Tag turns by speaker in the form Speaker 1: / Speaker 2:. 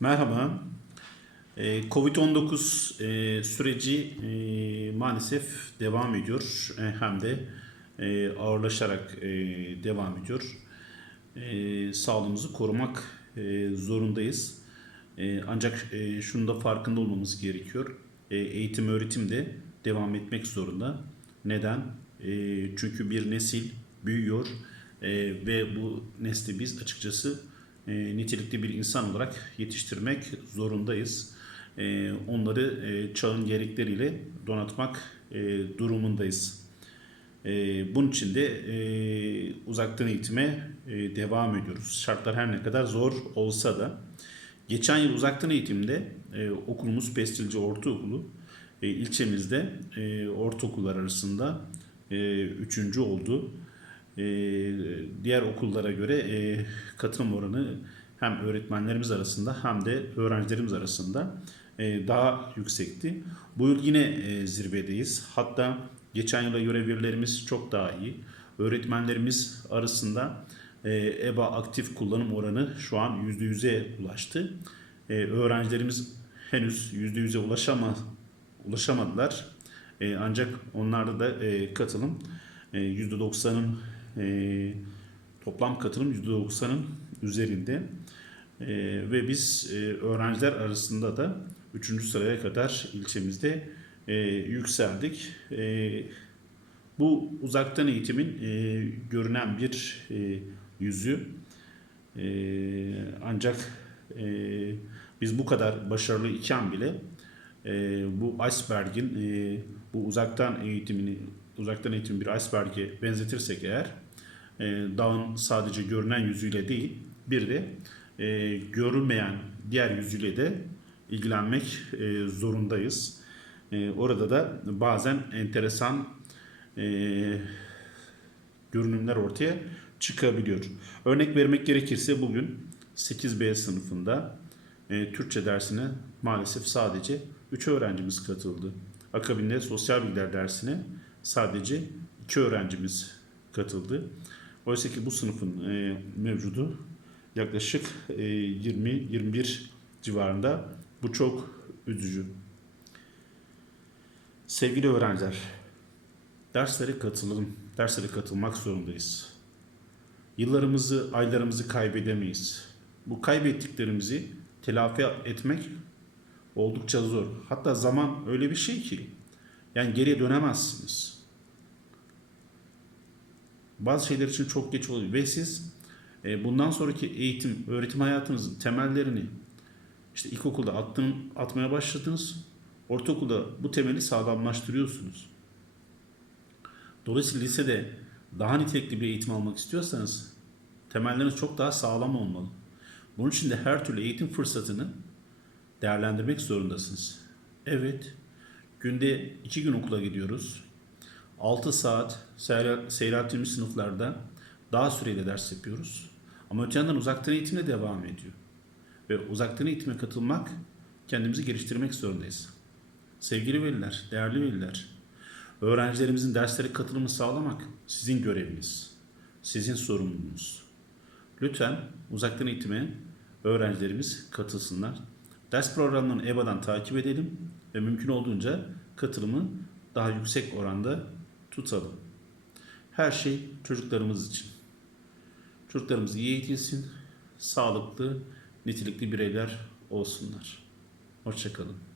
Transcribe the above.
Speaker 1: Merhaba. Ee, Covid-19 e, süreci e, maalesef devam ediyor. E, Hem de ağırlaşarak devam ediyor. Sağlığımızı korumak zorundayız. Ancak şunu da farkında olmamız gerekiyor. Eğitim öğretim de devam etmek zorunda. Neden? Çünkü bir nesil büyüyor ve bu nesli biz açıkçası e, nitelikli bir insan olarak yetiştirmek zorundayız. E, onları e, çağın gerekleriyle donatmak e, durumundayız. E, bunun için de e, uzaktan eğitime e, devam ediyoruz. Şartlar her ne kadar zor olsa da. Geçen yıl uzaktan eğitimde e, okulumuz Pestilci Ortaokulu e, ilçemizde e, ortaokullar arasında e, üçüncü oldu. E, diğer okullara göre e, katılım oranı hem öğretmenlerimiz arasında hem de öğrencilerimiz arasında e, daha yüksekti. Bu yıl yine e, zirvedeyiz. Hatta geçen yıla göre verilerimiz çok daha iyi. Öğretmenlerimiz arasında EBA aktif kullanım oranı şu an %100'e ulaştı. Öğrencilerimiz henüz %100'e ulaşama, ulaşamadılar. Ancak onlarda da katılım e, %90'ın e, toplam katılım %90'ın üzerinde. E, ve biz e, öğrenciler arasında da 3. sıraya kadar ilçemizde e, yükseldik. E, bu uzaktan eğitimin e, görünen bir e, yüzü. E, ancak e, biz bu kadar başarılı iken bile e, bu iceberg'in e, bu uzaktan eğitimini uzaktan eğitim bir iceberg'e benzetirsek eğer e, dağın sadece görünen yüzüyle değil bir de e, görülmeyen diğer yüzüyle de ilgilenmek e, zorundayız. E, orada da bazen enteresan e, görünümler ortaya çıkabiliyor. Örnek vermek gerekirse bugün 8B sınıfında e, Türkçe dersine maalesef sadece 3 öğrencimiz katıldı. Akabinde sosyal bilgiler dersine sadece 2 öğrencimiz katıldı. Oysa ki bu sınıfın e, mevcudu yaklaşık e, 20-21 civarında. Bu çok üzücü. Sevgili öğrenciler, derslere katılalım, derslere katılmak zorundayız. Yıllarımızı, aylarımızı kaybedemeyiz. Bu kaybettiklerimizi telafi etmek oldukça zor. Hatta zaman öyle bir şey ki yani geriye dönemezsiniz. Bazı şeyler için çok geç oluyor ve siz e, bundan sonraki eğitim, öğretim hayatınızın temellerini işte ilkokulda attın, atmaya başladınız. Ortaokulda bu temeli sağlamlaştırıyorsunuz. Dolayısıyla lisede daha nitelikli bir eğitim almak istiyorsanız temelleriniz çok daha sağlam olmalı. Bunun için de her türlü eğitim fırsatını değerlendirmek zorundasınız. Evet, günde iki gün okula gidiyoruz. 6 saat seyre- seyrettiğimiz sınıflarda daha süreli ders yapıyoruz. Ama öte yandan uzaktan eğitimle devam ediyor. Ve uzaktan eğitime katılmak, kendimizi geliştirmek zorundayız. Sevgili veliler, değerli veliler, öğrencilerimizin derslere katılımını sağlamak sizin göreviniz, sizin sorumluluğunuz. Lütfen uzaktan eğitime öğrencilerimiz katılsınlar. Ders programlarını EBA'dan takip edelim ve mümkün olduğunca katılımı daha yüksek oranda tutalım. Her şey çocuklarımız için. Çocuklarımız iyi eğitilsin, sağlıklı, nitelikli bireyler olsunlar. Hoşçakalın.